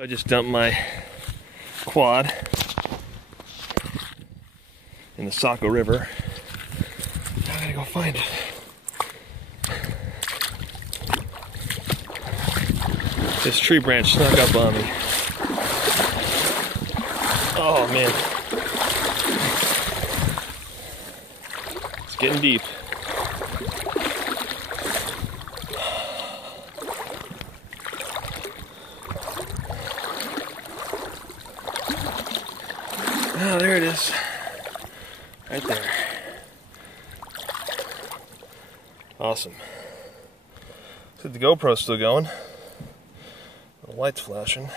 I just dumped my quad in the Saco River. Now I gotta go find it. This tree branch snuck up on me. Oh man. It's getting deep. Oh, there it is. Right there. Awesome. So the GoPro's still going. The light's flashing.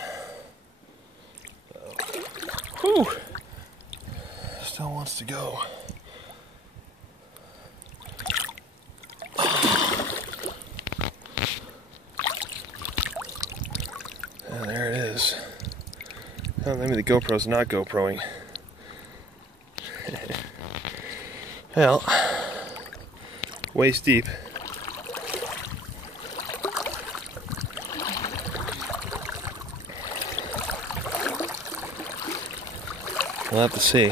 Whew. Still wants to go. Oh, there it is. Oh, maybe the GoPro's not GoProing. Well, waist deep. We'll have to see.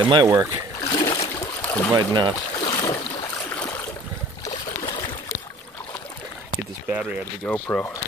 It might work. It might not. Get this battery out of the GoPro.